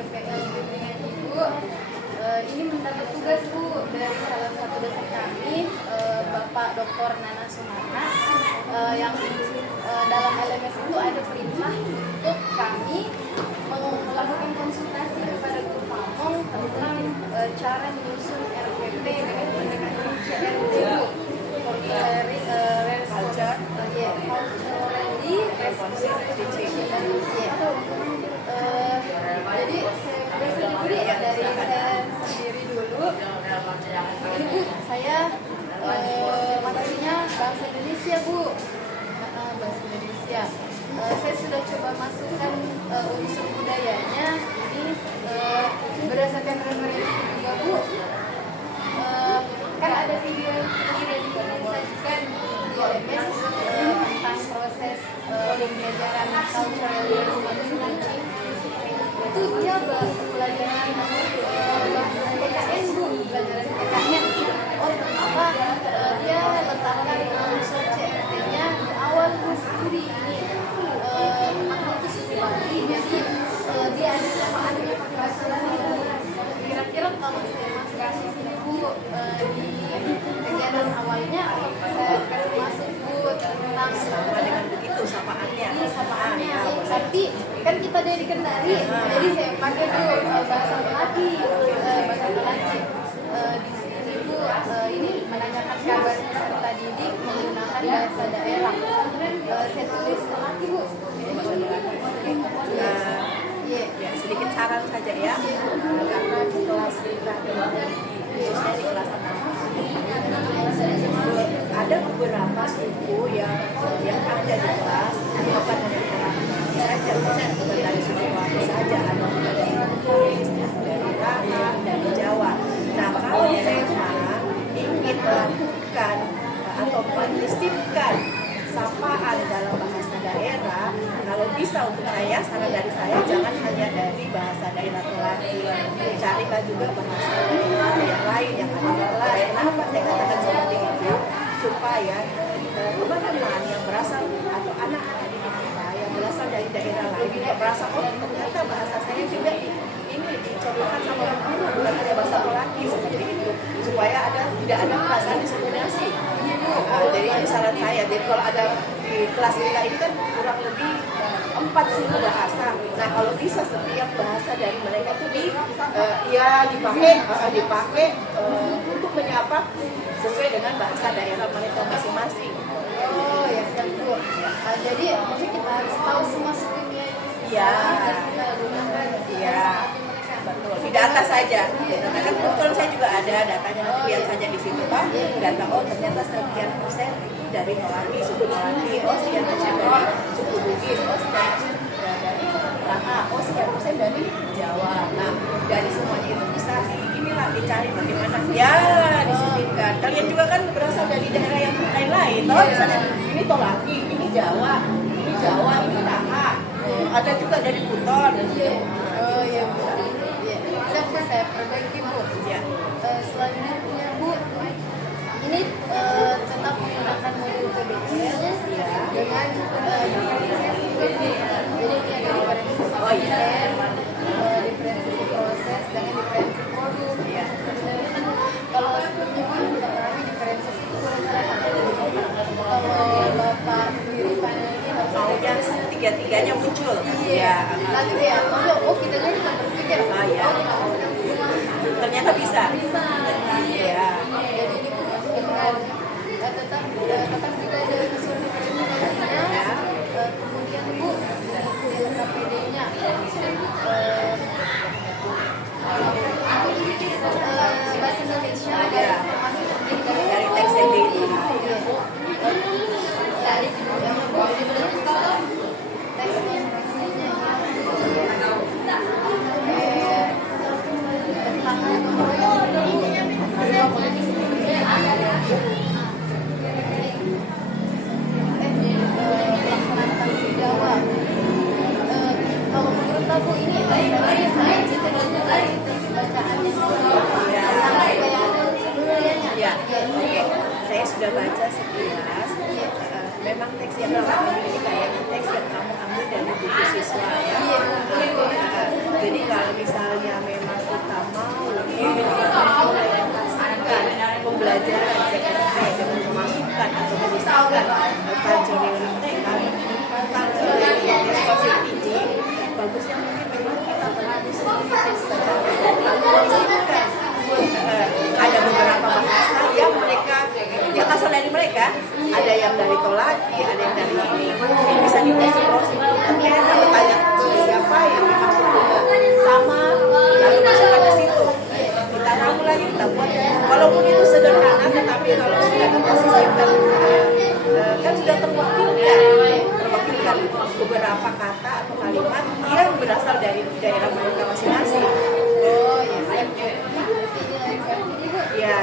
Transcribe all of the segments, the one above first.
PPL dengan Ibu. Ini mendapat tugas Bu dari salah satu dosen kami, Bapak Dr. Nana Sumarna, yang dalam LMS itu ada perintah untuk kami melakukan konsultasi kepada guru pamong tentang cara menyusun RPP dengan pendekatan CRT Bu. Jadi saya beri dari saya sendiri dulu. Ini Bu, saya materinya bahasa Indonesia Bu, bahasa Indonesia. Saya sudah coba masukkan unsur budayanya. Ini berdasarkan referensi juga Bu. Kan ada video yang disajikan di LMS tentang proses pembelajaran cultural learning. Itu dia pelajaran bahasa PKN Bu, pelajaran PKN. Oh ternyata dia letakkan unsur CRT-nya di awal studi ini. Itu studi lagi, jadi dia ada samaannya pakai bahasa Latin. Kira-kira kalau saya masuk sini Bu, di kegiatan awalnya saya kasih masuk Bu tentang dengan begitu samaannya. Ini samaannya. Tapi kan kita dari Kendari, jadi saya pakai Bu bahasa Melati, bahasa Melati. Di sini Bu, ini menanyakan kabar peserta didik menggunakan bahasa daerah. Saya tulis Melati Bu. Ya, sedikit saran saja ya, karena di kelas kita khususnya di kelas 6 ada beberapa suku yang ada di kelas bukan hanya orang saja, bukan dari Sulawesi saja, ada juga dari Bugis, dari Rana, dari Jawa. Nah, kalau memang ingin melakukan atau menyisipkan sapaan dalam bahasa daerah, kalau bisa untuk saya, saran dari saya jangan hanya dari bahasa daerah Melati, carilah juga bahasa daerah yang lain yang ada lain. Kenapa saya katakan seperti itu? Supaya teman-teman yang berasal atau anak-anak di kita yang berasal dari daerah lain juga merasa oh ternyata bahasa saya juga ini dicobakan sama guru bukan hanya bahasa Melati seperti itu, supaya tidak ada perasaan diskriminasi. Jadi itu saran saya. Jadi kalau ada di kelas kita ini kan kurang lebih 4 suku bahasa. Nah kalau bisa setiap bahasa dari mereka itu dipakai untuk menyapa sesuai dengan bahasa daerah mereka masing-masing. Oh ya kan Bu. Jadi maksudnya kita harus tahu semua sukunya. Iya. Iya. Betul. Di data saja. Karena kan kebetulan saya juga ada datanya, nanti lihat saja di situ Pak. Data ternyata sekian persen itu dari Melati, suku Melati, sekian persen dari suku Bugis, sekian persen dari Rana, sekian persen dari Jawa. Nah, dari semuanya itu bisa inilah dicari bagaimana ya disisipkan. Kalian juga kan berasal dari daerah yang lain-lain. Tahu misalnya ini Tolaki, ini Jawa, ini Rana. Ada juga dari Buton. Oh iya Bu. Saya perbaiki Bu. Ya. Selanjutnya Bu, ini tetap menggunakan modul PBL dengan jadi ini ada diferensi diferensi proses dengan diferensi produk. Kalau sebelumnya Bu kami diferensi kalau Bapak sendiri panelnya maunya tiga-tiganya muncul. Iya. Lalu ya, kita jadi kita berpikir ternyata bisa. Iya. Jadi ini Bu masukin tetap juga ada unsur diferensiasinya. Kemudian Bu KPD-nya bahasa Indonesia termasuk Dari teks yang itu. dari kalau menurut aku ini Ya, oke. Saya sudah baca sekilas. Memang teks yang kamu ini kayaknya teks yang kamu ambil dari buku siswa ya. Jadi kalau misalnya memang kita mau mengimplementasikan pembelajaran CRI dengan memasukkan atau memisahkan cultural mereka, cultural responsibility, bagusnya mungkin memang kita berlatih sedikit secara ada beberapa bahasa yang mereka yang asal dari mereka, ada yang dari Tolaki, ada yang dari ini, mungkin bisa diproses. Tapi kita bertanya siapa yang dimaksud sama, lalu masukkan ke situ. Kita ramu lagi, kita buat. Walaupun itu sederhana, tetapi kalau sudah kita sisipkan, kan sudah terwakilkan beberapa kata atau kalimat yang berasal dari daerah mereka masing-masing. Oh ya, Ya.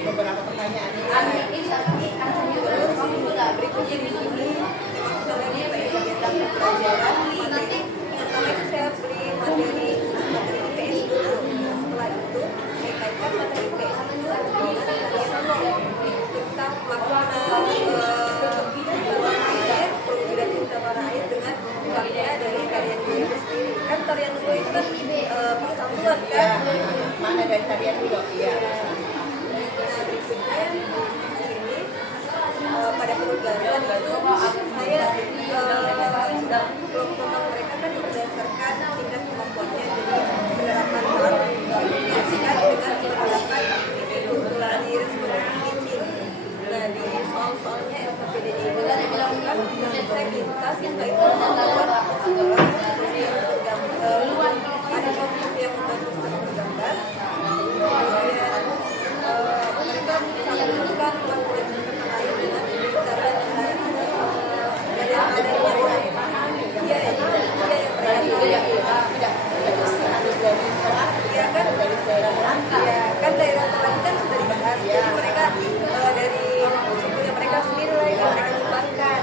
Beberapa pertanyaan berikutnya di sini pelajaran materi. Pertama itu saya beri materi IPS dulu. Setelah itu saya kaitkan materi IPS tentang makna perwujudan cinta tanah air dengan makna dari tarian dulu itu sendiri. Kan tarian dulu itu kan persatuan kan, makna dari tarian dulu. Iya. Berikutnya di sini pada penugasan itu saya kelompok mereka kan berdasarkan tingkat kemampuannya, jadi penerapan dengan penerapan kultural responsibility. Nah di soal-soalnya LKPDI itu saya melakukan saya lintas setelah itu membuat ada kelompok yang membantu menggambar. Mereka menyambungkan materi terkait dengan kan daerah Tolaki kan sudah dibahas, jadi mereka dari sukunya mereka sendiri lah yang mereka kembangkan.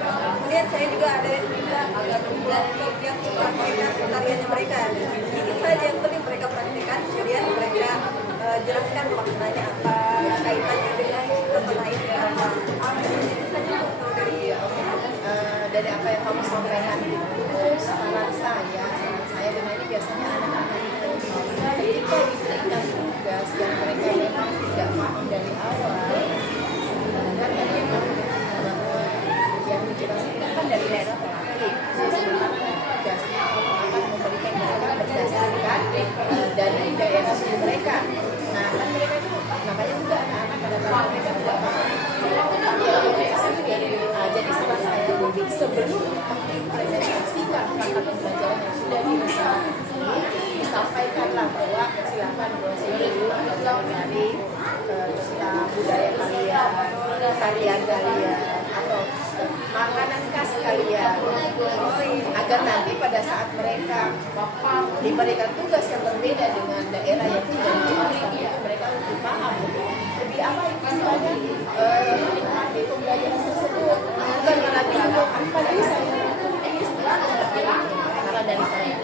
Kemudian saya juga ada yang minta kelompok yang mempraktikkan tariannya mereka, sedikit saja yang penting mereka praktikkan, kemudian mereka jelaskan maknanya apa, kaitannya dengan lain apa. Itu saja dari apa yang kamu sampaikan itu saran saya karena ini biasanya anak-anak ketika diberikan tugas yang mereka memang tidak paham dari awal, dan tadi yang dijelaskan kan dari daerah Tolaki, sebenarnya tugasnya akan memberikan mereka berdasarkan dari daerah suku mereka. Nah kan mereka itu makanya juga anak-anak kadang-kadang mereka tidak paham. Jadi saran saya sebelum presentasikan perangkat pembelajaran yang sudah disampaikanlah bahwa silakan browsing dulu atau mencari tentang budaya kalian, kalian atau makanan khas kalian, agar nanti pada saat mereka diberikan tugas yang berbeda dengan daerah yang tidak dijelaskan, mereka lebih paham, lebih apa istilahnya menikmati pembelajaran tersebut, bukan malah bingung apa bisa ini karena dari saya.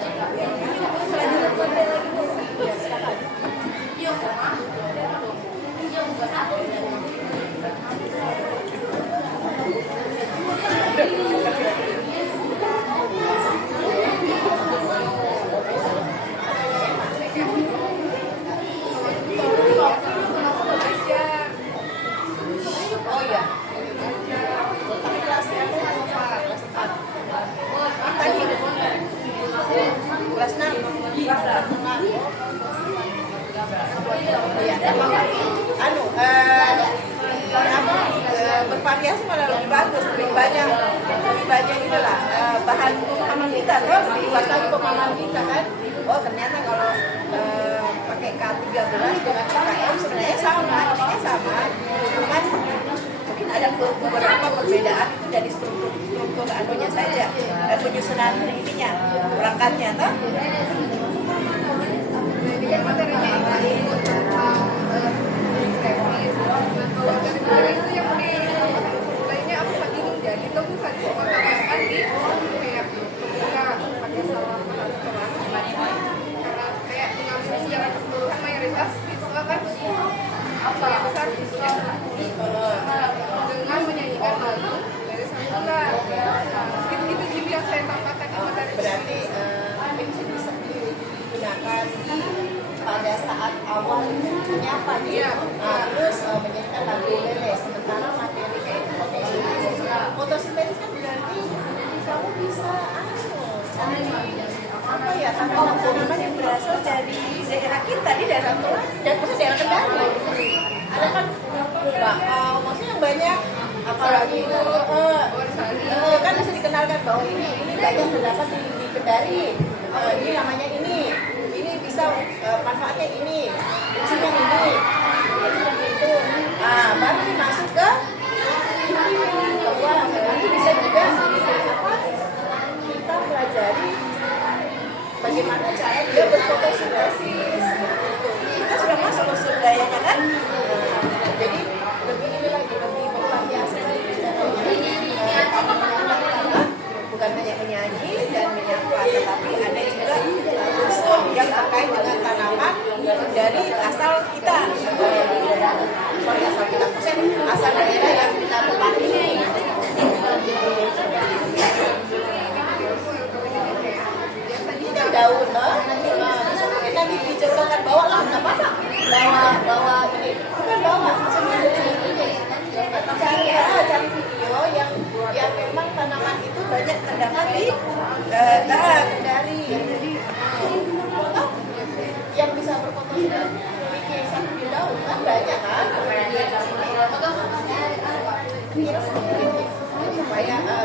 Bervariasi malah lebih bagus, lebih banyak inilah bahan pemahaman kita kan, lebih luas lagi pemahaman kita kan. Oh ternyata kalau pakai K13 dengan KKM sebenarnya sama, isinya sama, cuman mungkin ada beberapa perbedaan itu dari struktur anunya saja, penyusunan ininya, perangkatnya, toh. Jadi kan materinya ini itu yang kayaknya aku saat ini jadi tuh saat mengatakan di kayak ketika pakai salah karena kayak dengan secara keseluruhan mayoritas siswa kan apa yang besar siswa dengan menyanyikan lagu dari Sangga. Gitu gitu yang saya tambahkan di materi. Berarti bisa digunakan pada saat awal menyapa gitu. Terus menyanyikan lagu lele, sementara materi kayak fotosintesis kan berarti kamu bisa apa ya, tanaman yang berasal dari daerah kita di daerah Tuhan dan khusus daerah Kendari. Ada kan bakau, maksudnya yang banyak, apalagi kan bisa dikenalkan bahwa ini banyak terdapat di Kendari. Ini namanya ini bisa manfaatnya ini, fungsinya ini, itu. Baru masuk ke bahwa nanti bisa juga kita pelajari bagaimana cara dia berfotosintesis. Kita sudah masuk unsur dayanya kan. Jadi lebih ini lagi lebih bervariasi lagi bukan hanya menyanyi dan menyapa, tetapi ada juga unsur yang terkait dengan tanaman dari asal kita, asal daerah yang kita tempati ini. Ini daun, nanti diceritakan bawa lah, nggak apa-apa. Bawa ini, bukan bawa, cari video yang memang tanaman itu banyak terdapat di Kendari. Yang bisa berfotosintesis bikin satu di daun kan banyak kan?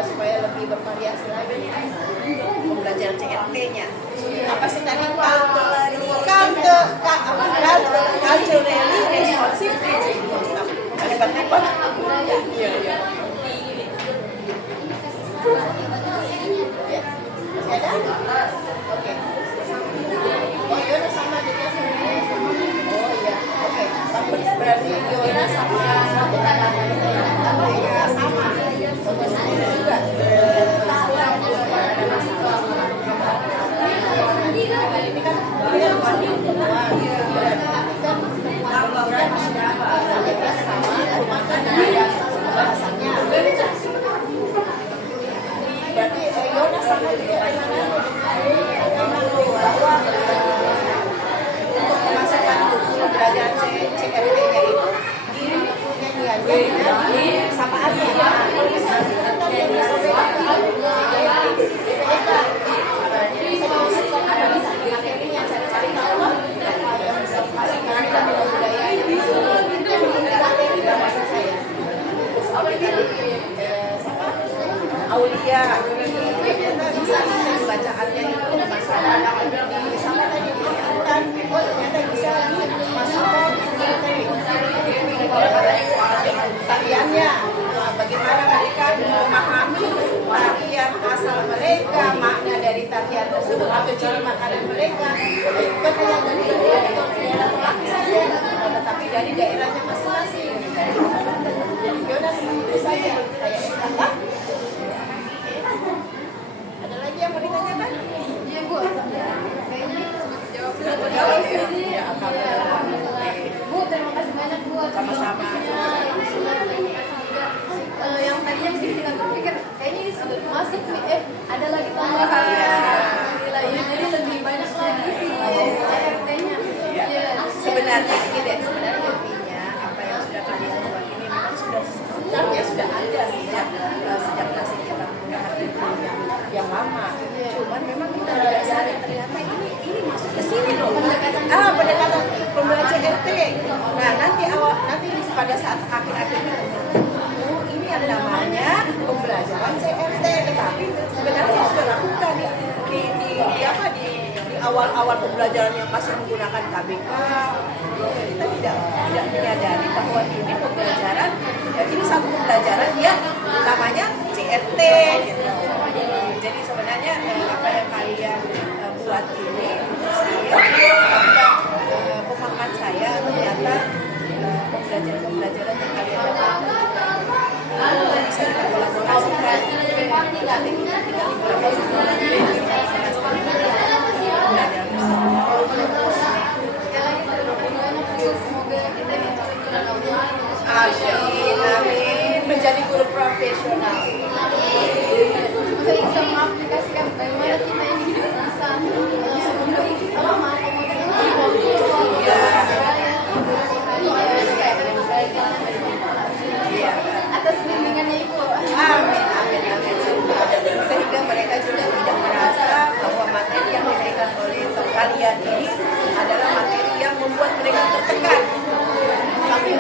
Supaya lebih bervariasi lagi pembelajaran CRT-nya. Apa sih tadi? Culturally responsive teaching. Hebat-hebat. Iya. Masih ada? Oke. Oh, Yona sama juga sama. Oh iya. Oke. Berarti Yona sama ya sama. Fotosintesis juga. Ini kan bukan hubungan. Sama, cuma kan ada bahasanya. Berarti Yona sama juga bahwa untuk memasukkan pembelajaran CRT-nya itu nyanyiannya samaannya. Kalau misalnya kita cari tahu yang bisa dimasukkan dalam budaya ini. Aulia, kita bisa bacaannya itu masalah sama tadi kan, ternyata bisa dimasukkan tariannya, bagaimana mereka memahami tarian asal mereka, makna dari tarian tersebut atau ciri makanan mereka, bukan hanya dari daerah laki saja, tetapi dari daerahnya masing-masing. Jadi Yona seperti itu saja, kayak apa? Ada lagi yang mau ditanyakan? Iya Bu, kayaknya jawab Ya, Bu, terima kasih banyak Bu. Sama-sama. Yang tadinya mungkin kita berpikir kayaknya ini sudah masuk nih, ada lagi tambahan. Alhamdulillah, ya, jadi lebih banyak lagi sih CRT-nya. Sebenarnya ini deh, sebenarnya intinya apa yang sudah kalian buat ini memang sebenarnya sudah ada sejak masih kita menggunakan yang lama. Cuman memang kita tidak sadar ternyata ini masuk ke sini loh. Pendekatan pembelajaran CRT. Nah nanti pada saat akhir-akhirnya ini yang namanya pembelajaran CRT, tetapi sebenarnya sudah lakukan di awal-awal pembelajaran yang masih menggunakan KBK. Kita tidak menyadari bahwa ini pembelajaran, ini satu pembelajaran profesional. Untuk bisa mengaplikasikan bagaimana kita ini bisa mengakomodir atas bimbingannya Ibu. Amin, amin, amin. Sehingga mereka juga tidak merasa bahwa materi yang diberikan oleh kalian ini adalah materi yang membuat mereka tertekan. Tapi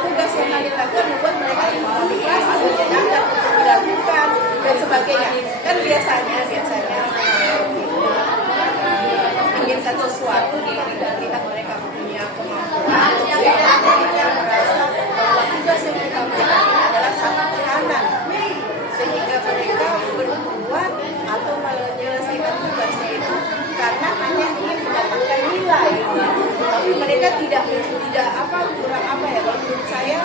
tugas yang kalian lakukan membuat mereka memotivasi, menyenangkan untuk dilakukan dan sebagainya. Kan biasanya inginkan sesuatu kita mereka punya kemampuan, mereka merasa bahwa tugas yang kita berikan ini adalah satu tekanan, sehingga mereka berbuat atau menyelesaikan tugasnya itu karena hanya ingin mendapatkan nilai. Tapi mereka tidak kurang ya, kalau menurut saya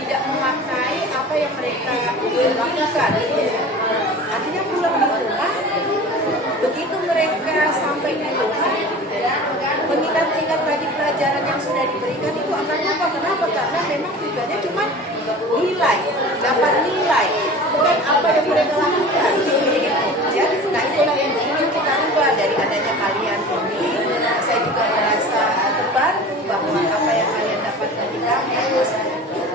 tidak memaknai apa yang mereka lakukan. Artinya pulang di rumah, begitu mereka sampai di rumah, mengingat-ingat tadi pelajaran yang sudah diberikan itu akan lupa. Kenapa? Karena memang tujuannya cuma nilai, dapat nilai, bukan apa yang mereka lakukan. Ya, nah itulah yang ingin kita ubah dari adanya kalian ini. Saya juga merasa terbantu bahwa apa yang kalian dapatkan di kampus,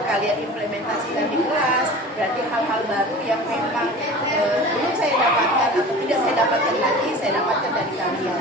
kalian implementasikan di kelas, berarti hal-hal baru yang memang belum saya dapatkan atau tidak saya dapatkan lagi, saya dapatkan dari kalian.